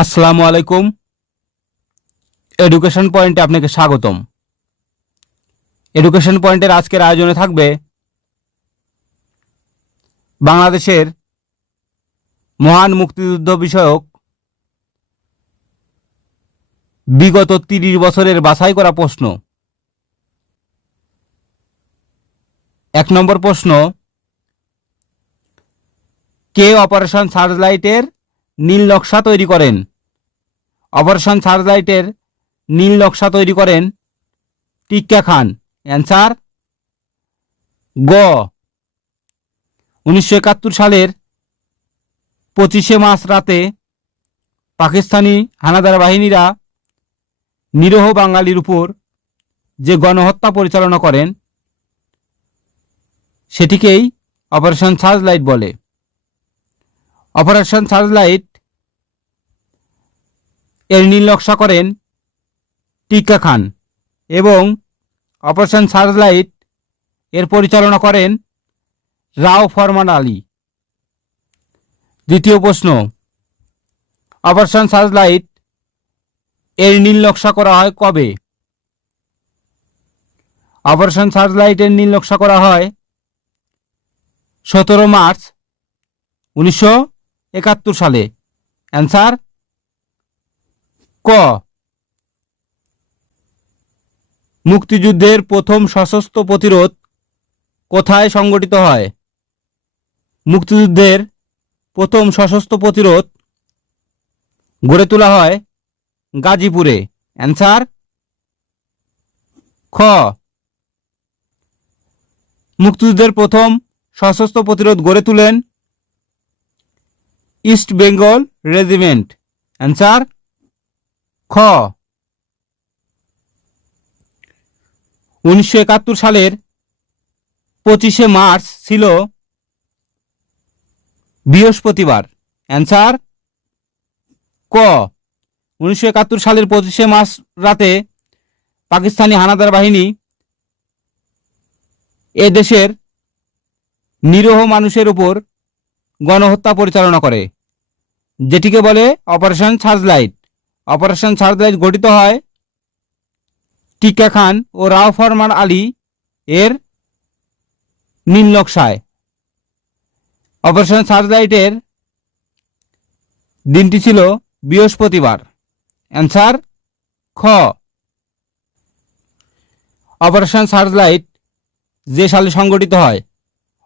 আসসালামু আলাইকুম। এডুকেশন পয়েন্টে আপনাকে স্বাগতম। এডুকেশন পয়েন্টের আজকের আয়োজনে থাকবে বাংলাদেশের মহান মুক্তিযুদ্ধ বিষয়ক বিগত ৩০ বছরের বাছাই করা প্রশ্ন। ১ নম্বর প্রশ্ন, কে অপারেশন সার্চলাইটের নীল নকশা তৈরি করেন? অপারেশন সার্চলাইটের নীল নকশা তৈরি করেন টিক্কা খান। অ্যান্সার গ। ১৯৭১ সালের ২৫শে মার্চ রাতে পাকিস্তানি হানাদার বাহিনীরা নিরীহ বাঙালির উপর যে গণহত্যা পরিচালনা করেন সেটিকেই অপারেশন সার্চলাইট বলে। অপারেশন সার্চলাইট এর নীল নকশা করেন টিক্কা খান এবং অপারেশন সার্চলাইট এর পরিচালনা করেন রাও ফরমান আলী। দ্বিতীয় প্রশ্ন, অপারেশন সার্চলাইট এর নীল নকশা করা হয় কবে? অপারেশন সার্চলাইটের নীল নকশা করা হয় ১৭ মার্চ ১৯৭১ সালে। অ্যান্সার ক। মুক্তিযুদ্ধের প্রথম সশস্ত্র প্রতিরোধ কোথায় সংগঠিত হয়? মুক্তিযুদ্ধের প্রথম সশস্ত্র প্রতিরোধ গড়ে তোলা হয় গাজীপুরে। অ্যান্সার খ। মুক্তিযুদ্ধের প্রথম সশস্ত্র প্রতিরোধ গড়ে তোলেন ইস্ট বেঙ্গল রেজিমেন্ট। অ্যান্সার খ। ১৯৭১ সালের ২৫শে মার্চ ছিল বৃহস্পতিবার। অ্যান্সার ক। ১৯৭১ সালের ২৫শে মার্চ রাতে পাকিস্তানি হানাদার বাহিনী এ দেশের নিরীহ মানুষের উপর গণহত্যা পরিচালনা করে, যেটিকে বলে অপারেশন সার্চলাইট। অপারেশন সার্চলাইট গঠিত হয় টিক্কা খান ও রাও ফরমান আলী এর নীল নকশায়। অপারেশন সার্চলাইটের দিনটি ছিল বৃহস্পতিবার। অ্যান্সার খ। অপারেশন সার্চলাইট যে সালে সংগঠিত হয়?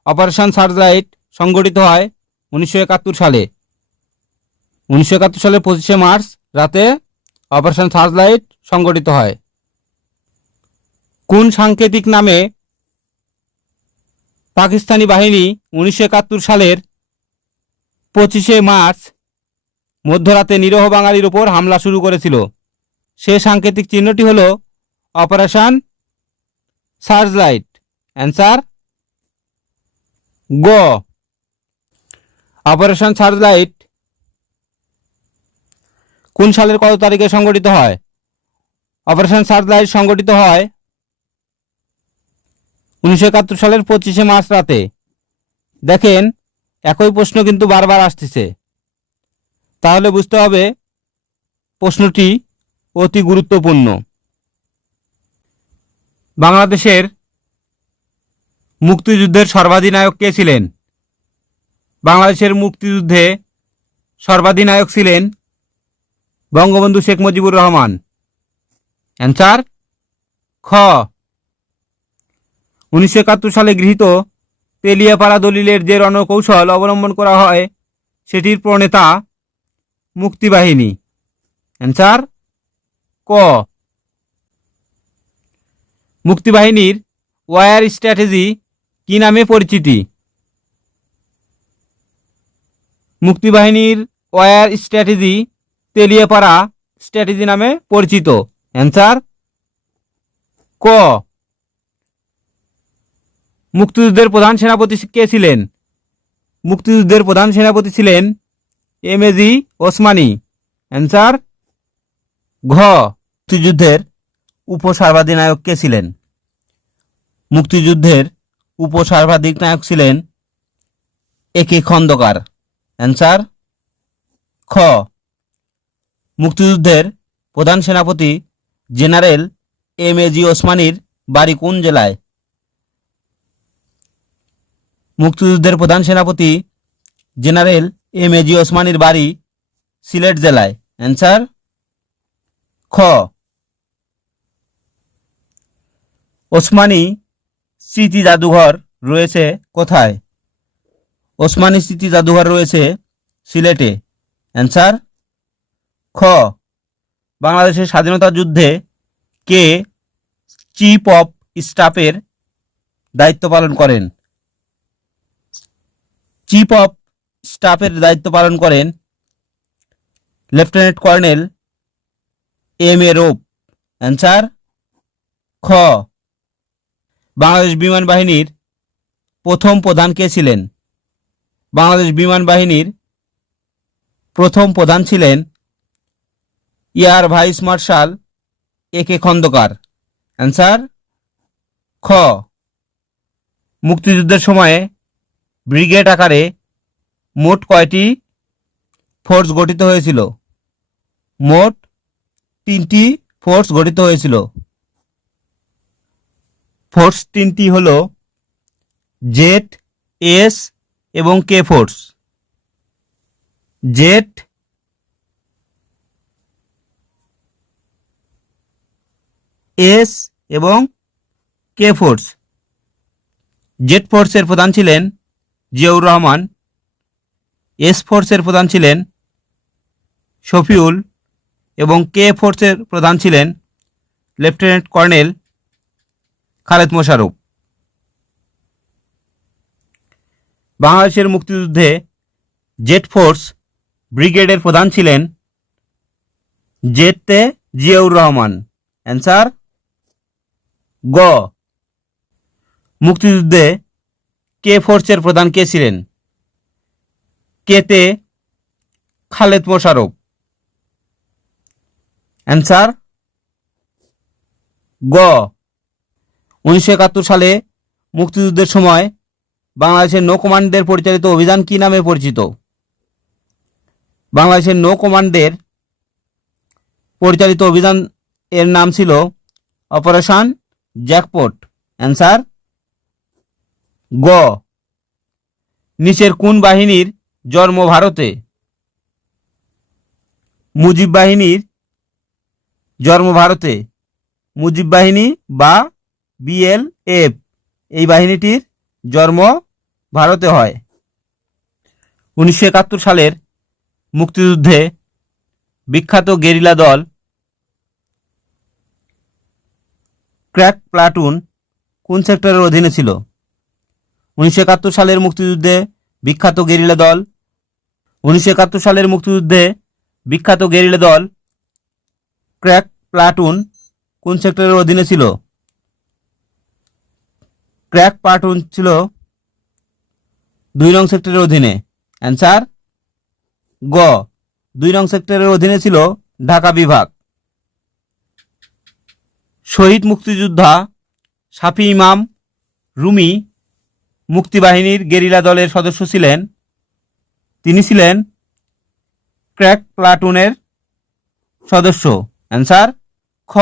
অপারেশন সার্চলাইট সংগঠিত হয় ১৯৭১ সালে। ১৯৭১ সালের ২৫শে মার্চ রাতে অপারেশন সার্চলাইট সংগঠিত হয়। কোন সাংকেতিক নামে পাকিস্তানি বাহিনী ১৯৭১ সালের ২৫শে মার্চ মধ্যরাতে নিরীহ বাঙালির উপর হামলা শুরু করেছিল? সে সাংকেতিক চিহ্নটি হল অপারেশন সার্চলাইট। অ্যান্সার গ। অপারেশন সার্চলাইট কোন সালের কত তারিখে সংগঠিত হয়? অপারেশন সার্চলাইট সংগঠিত হয় ১৯৭১ সালের ২৫শে মার্চ রাতে। দেখেন, একই প্রশ্ন কিন্তু বারবার আসতেছে, তাহলে বুঝতে হবে প্রশ্নটি অতি গুরুত্বপূর্ণ। বাংলাদেশের মুক্তিযুদ্ধের সর্বাধিনায়ক কে ছিলেন? বাংলাদেশের মুক্তিযুদ্ধে সর্বাধিনায়ক ছিলেন বঙ্গবন্ধু শেখ মুজিবুর রহমান। অ্যান্সার খ। ১৯৭১ সালে গৃহীত তেলিয়াপাড়া দলিলের যে রণকৌশল অবলম্বন করা হয় সেটির প্রণেতা মুক্তিবাহিনী। অ্যান্সার ক। মুক্তিবাহিনীর ওয়ার স্ট্র্যাটেজি কি নামে পরিচিতি? মুক্তিবাহিনীর ওয়ার স্ট্র্যাটেজি তেলিয়াপাড়া স্ট্র্যাটেজি নামে পরিচিত। অ্যান্সার ক। মুক্তিযুদ্ধের প্রধান সেনাপতি কে ছিলেন? মুক্তিযুদ্ধের প্রধান সেনাপতি ছিলেন এমএজি ওসমানী। অ্যান্সার ঘ। মুক্তিযুদ্ধের উপসর্বাধিনায়ক কে ছিলেন? মুক্তিযুদ্ধের উপসর্বাধিনায়ক ছিলেন এ কে খন্দকার। অ্যান্সার খ। মুক্তিযুদ্ধের প্রধান সেনাপতি জেনারেল এম.এ.জি. ওসমানীর বাড়ি কোন জেলায়? মুক্তিযুদ্ধের প্রধান সেনাপতি জেনারেল এম.এ.জি. ওসমানীর বাড়ি সিলেট জেলায়। অ্যান্সার খ। ওসমানী স্মৃতি জাদুঘর রয়েছে কোথায়? ওসমানী স্মৃতি জাদুঘর রয়েছে সিলেটে। অ্যান্সার খ। বাংলাদেশের স্বাধীনতা যুদ্ধে কে চিফ অফ স্টাফের দায়িত্ব পালন করেন? চিফ অফ স্টাফের দায়িত্ব পালন করেন লেফটেন্যান্ট কর্নেল এম.এ. রোপ। অ্যান্সার খ। বাংলাদেশ বিমান বাহিনীর প্রথম প্রধান কে ছিলেন? বাংলাদেশ বিমান বাহিনীর প্রথম প্রধান ছিলেন air vice marshal A K. Khandakar. Answer খ। মুক্তিযুদ্ধের সময়ে ব্রিগেড আকারে মোট কয়টি ফোর্স গঠিত হয়েছিল? মোট 3টি ফোর্স গঠিত হয়েছিল। ফোর্স 3টি হল জেড, এস এবং কে ফোর্স। জেড, এস এবং কে ফোর্স। জেড ফোর্সের প্রধান ছিলেন জিয়াউর রহমান। এস ফোর্সের প্রধান ছিলেন শফিউল এবং কে ফোর্সের প্রধান ছিলেন লেফটেন্যান্ট কর্নেল খালেদ মোশাররফ। বাংলাদেশের মুক্তিযুদ্ধে জেড ফোর্স ব্রিগেডের প্রধান ছিলেন জেডতে জিয়াউর রহমান। অ্যান্সার গ। মুক্তিযুদ্ধে কে ফোর্সের প্রধান কে ছিলেন? কেতে খালেদ মোশাররফ। অ্যান্সার গ। 1971 সালে মুক্তিযুদ্ধের সময় বাংলাদেশের নৌ কমান্ডের পরিচালিত অভিযান কী নামে পরিচিত? বাংলাদেশের নৌ কমান্ডের পরিচালিত অভিযান এর নাম ছিল অপারেশন জ্যাকপট। অ্যান্সার গ। নিচের কোন বাহিনীর জন্ম ভারতে? মুজিব বাহিনীর জন্ম ভারতে। মুজিব বাহিনী বা বিএলএফ এই বাহিনীটির জন্ম ভারতে হয়। 1971 সালের মুক্তিযুদ্ধে বিখ্যাত গেরিলা দল ক্র্যাক প্লাটুন কোন সেক্টরের অধীনে ছিল? 1971 সালের মুক্তিযুদ্ধে বিখ্যাত গেরিলা দল 1971 সালের মুক্তিযুদ্ধে বিখ্যাত গেরিলা দল ক্র্যাক প্লাটুন কোন সেক্টরের অধীনে ছিল? ক্র্যাক প্লাটুন ছিল 2 নং সেক্টরের অধীনে। অ্যান্সার গ। 2 নং সেক্টরের অধীনে ছিল ঢাকা বিভাগ। শহীদ মুক্তিযোদ্ধা শাফি ইমাম রুমি মুক্তিবাহিনীর গেরিলা দলের সদস্য ছিলেন। তিনি ছিলেন ক্র্যাক প্লাটুনের সদস্য। অ্যান্সার খ।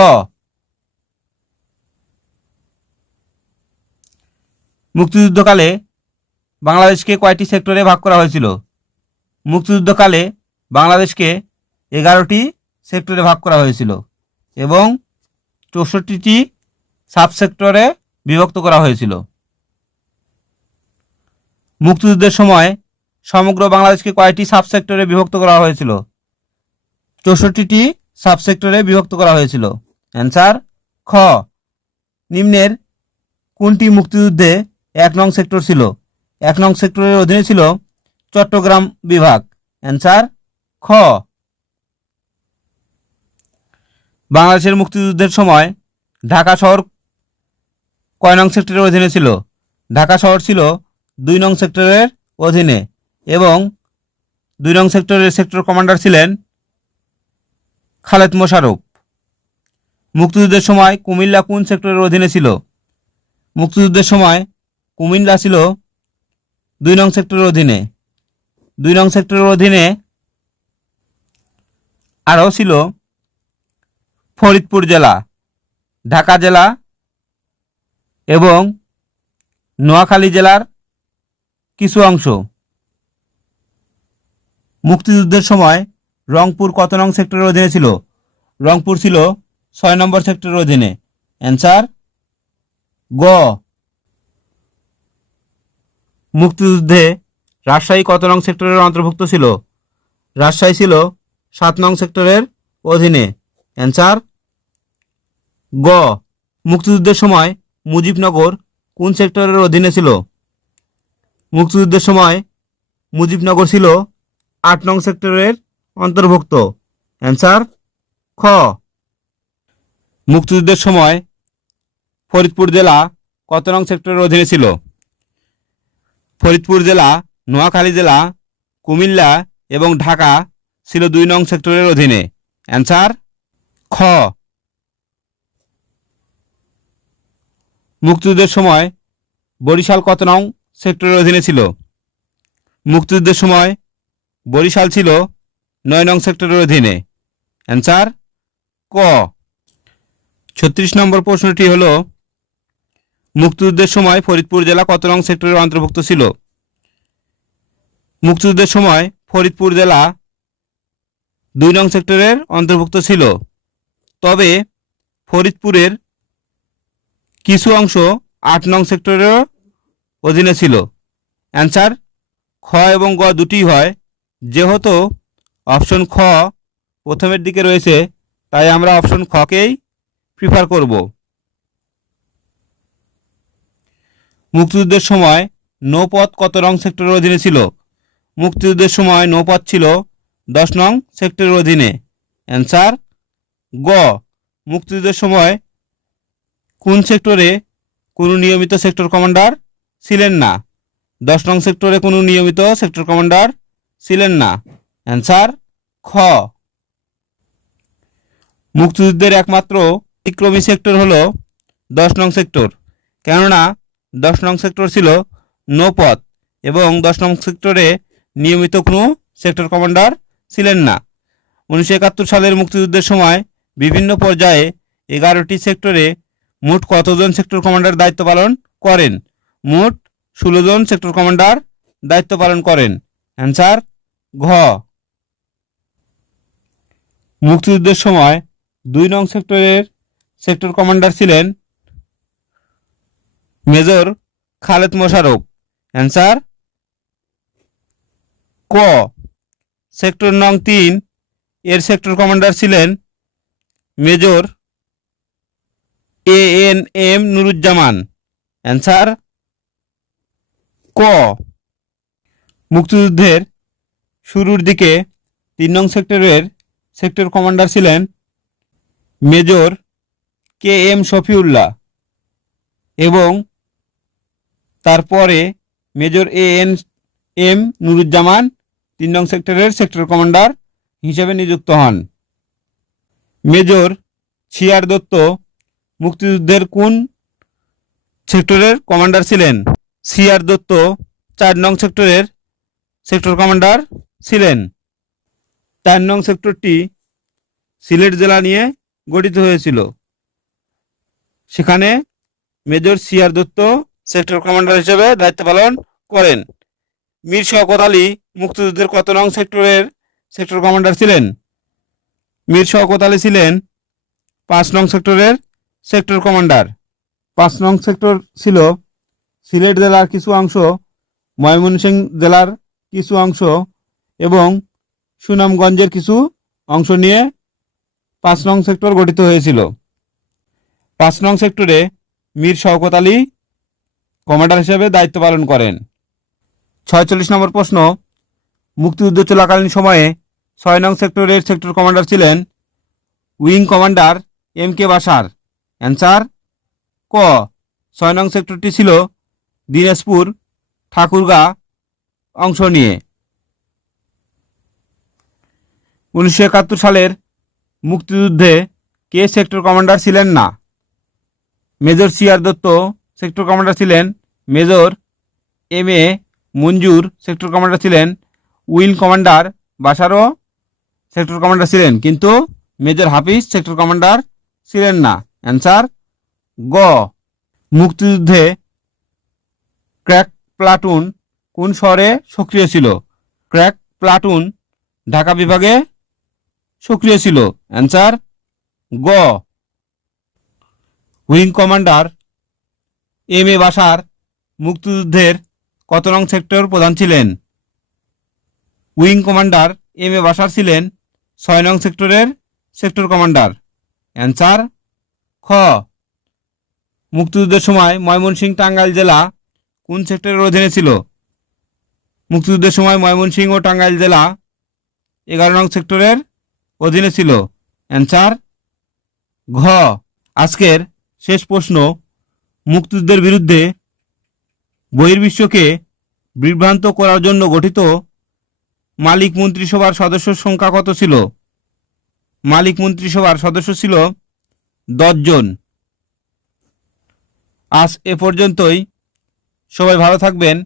মুক্তিযুদ্ধকালে বাংলাদেশকে কয়টি সেক্টরে ভাগ করা হয়েছিল? মুক্তিযুদ্ধকালে বাংলাদেশকে 11টি সেক্টরে ভাগ করা হয়েছিল এবং 64টি সাবসেক্টরে বিভক্ত করা হয়েছিল। মুক্তিযুদ্ধের সময় সমগ্র বাংলাদেশকে কয়টি সাবসেক্টরে বিভক্ত করা হয়েছিল? 64টি সাবসেক্টরে বিভক্ত করা হয়েছিল। অ্যান্সার খ। নিম্নের কোনটি মুক্তিযুদ্ধে 1 নং সেক্টর ছিল? 1 নং সেক্টরের অধীনে ছিল চট্টগ্রাম বিভাগ। অ্যান্সার খ। বাংলাদেশের মুক্তিযুদ্ধের সময় ঢাকা শহর কয় নং সেক্টরের অধীনে ছিল? ঢাকা শহর ছিল 2 নং সেক্টরের অধীনে এবং 2 নং সেক্টরের সেক্টর কমান্ডার ছিলেন খালেদ মোশাররফ। মুক্তিযুদ্ধের সময় কুমিল্লা কোন সেক্টরের অধীনে ছিল? মুক্তিযুদ্ধের সময় কুমিল্লা ছিল 2 নং সেক্টরের অধীনে। 2 নং সেক্টরের অধীনে আরও ছিল ফরিদপুর জেলা, ঢাকা জেলা এবং নোয়াখালী জেলার কিছু অংশ। মুক্তিযুদ্ধের সময় রংপুর কত নং সেক্টরের অধীনে ছিল? রংপুর ছিল 6 নম্বর সেক্টরের অধীনে। অ্যান্সার গ। মুক্তিযুদ্ধে রাজশাহী কত নং সেক্টরের অন্তর্ভুক্ত ছিল? রাজশাহী ছিল 7 নং সেক্টরের অধীনে। অ্যান্সার গ। মুক্তিযুদ্ধের সময় মুজিবনগর কোন সেক্টরের অধীনে ছিল? মুক্তিযুদ্ধের সময় মুজিবনগর ছিল 8 নং সেক্টরের অন্তর্ভুক্ত। অ্যান্সার খ। মুক্তিযুদ্ধের সময় ফরিদপুর জেলা কত নং সেক্টরের অধীনে ছিল? ফরিদপুর জেলা, নোয়াখালী জেলা, কুমিল্লা এবং ঢাকা ছিল 2 নং সেক্টরের অধীনে। অ্যান্সার খ। মুক্তিযুদ্ধের সময় বরিশাল কত নং সেক্টরের অধীনে ছিল? মুক্তিযুদ্ধের সময় বরিশাল ছিল 9 নং সেক্টরের অধীনে। অ্যান্সার ক। 36 নম্বর প্রশ্নটি হলো, মুক্তিযুদ্ধের সময় ফরিদপুর জেলা কত নং সেক্টরের অন্তর্ভুক্ত ছিল? মুক্তিযুদ্ধের সময় ফরিদপুর জেলা 2 নং সেক্টরের অন্তর্ভুক্ত ছিল, তবে ফরিদপুরের কিছু অংশ 8 নং সেক্টরের অধীনে ছিল। অ্যান্সার খ এবং গ দুটি হয়। যেহেতু অপশন খ প্রথমের দিকে রয়েছে, তাই আমরা অপশন খকেই প্রিফার করব। মুক্তিযুদ্ধের সময় নৌপথ কত নং সেক্টরের অধীনে ছিল? মুক্তিযুদ্ধের সময় নৌপথ ছিল 10 নং সেক্টরের অধীনে। অ্যান্সার গ। মুক্তিযুদ্ধের সময় কোন সেক্টরে কোনো নিয়মিত সেক্টর কমান্ডার ছিলেন না? 10 নং সেক্টরে কোনো নিয়মিত সেক্টর কমান্ডার ছিলেন না। অ্যান্সার খ। মুক্তিযুদ্ধের একমাত্র ব্যতিক্রমী সেক্টর হলো 10 নং সেক্টর, কেননা 10 নং সেক্টর ছিল নৌপথ এবং 10 নং সেক্টরে নিয়মিত কোনো সেক্টর কমান্ডার ছিলেন না। 1971 সালের মুক্তিযুদ্ধের সময় বিভিন্ন পর্যায়ে 11টি সেক্টরে মোট কতজন সেক্টর কমান্ডার দায়িত্ব পালন করেন? মোট 16 জন সেক্টর কমান্ডার দায়িত্ব পালন করেন। অ্যান্সার ঘ। মুক্তিযুদ্ধের সময় 2 নং সেক্টরের সেক্টর কমান্ডার ছিলেন মেজর খালেদ মোশাররফ। অ্যান্সার ক। সেক্টর নং 3 এর সেক্টর কমান্ডার ছিলেন মেজর ANM নুরুজ্জামান। অ্যান্সার ক। মুক্তিযুদ্ধের শুরুর দিকে 3 নং সেক্টরের সেক্টর কমান্ডার ছিলেন মেজর KM শফিউল্লাহ এবং তারপরে মেজর ANM নুরুজ্জামান 3 নং সেক্টরের সেক্টর কমান্ডার হিসেবে নিযুক্ত হন। মেজর সিআর দত্ত মুক্তিযুদ্ধের কোন সেক্টরের কমান্ডার ছিলেন? সিআর দত্ত 4 নং সেক্টরের সেক্টর কমান্ডার ছিলেন। 4 নং সেক্টরটি সিলেট জেলা নিয়ে গঠিত হয়েছিল। সেখানে major CR Dutta sector commander হিসেবে দায়িত্ব পালন করেন। মীর শওকত আলী মুক্তিযুদ্ধের কত নং সেক্টরের সেক্টর কমান্ডার ছিলেন? মীর শওকত আলী ছিলেন 5 নং সেক্টরের সেক্টর কমান্ডার। 5 নং সেক্টর ছিল সিলেট জেলার কিছু অংশ, ময়মনসিংহ জেলার কিছু অংশ এবং সুনামগঞ্জের কিছু অংশ নিয়ে 5 নং সেক্টর গঠিত হয়েছিল। 5 নং সেক্টরে মীর শওকত আলী কমান্ডার হিসেবে দায়িত্ব পালন করেন। 46 নম্বর প্রশ্ন, মুক্তিযুদ্ধ চলাকালীন সময়ে 6 নং সেক্টরের সেক্টর কমান্ডার ছিলেন wing commander MK Bashar. Answer ক। 6 নং সেক্টরটি ছিল দিনাজপুর ঠাকুরগাঁ অংশ নিয়ে। 1971 সালের মুক্তিযুদ্ধে কে সেক্টর কমান্ডার ছিলেন না? Major CR Dutta sector commander ছিলেন। মেজর MA মঞ্জুর সেক্টর কমান্ডার ছিলেন। উইং কমান্ডার বাশারও সেক্টর কমান্ডার ছিলেন, কিন্তু মেজর হাফিজ সেক্টর কমান্ডার ছিলেন না। অ্যান্সার গ। মুক্তিযুদ্ধে ক্র্যাক প্লাটুন কোন শহরে সক্রিয় ছিল? ক্র্যাক প্লাটুন ঢাকা বিভাগে সক্রিয় ছিল। অ্যান্সার গ। Wing commander M A Bashar মুক্তিযুদ্ধের কত নং সেক্টর প্রধান ছিলেন? Wing commander M A Bashar ছিলেন 6 নং সেক্টরের সেক্টর কমান্ডার। অ্যান্সার খ। মুক্তিযুদ্ধের সময় ময়মনসিংহ টাঙ্গাইল জেলা কোন সেক্টরের অধীনে ছিল? মুক্তিযুদ্ধের সময় ময়মনসিংহ ও টাঙ্গাইল জেলা 11 নং সেক্টরের অধীনে ছিল। অ্যান্সার ঘ। আজকের শেষ প্রশ্ন, মুক্তিযুদ্ধের বিরুদ্ধে বহির্বিশ্বকে বিভ্রান্ত করার জন্য গঠিত মালিক মন্ত্রিসভার সদস্যর সংখ্যা কত ছিল? মালিক মন্ত্রিসভার সদস্য ছিল 10 জন। আজ এ পর্যন্তই। সবাই ভালো থাকবেন,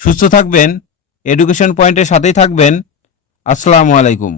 সুস্থ থাকবেন, এডুকেশন পয়েন্টের সাথেই থাকবেন। আসসালামু আলাইকুম।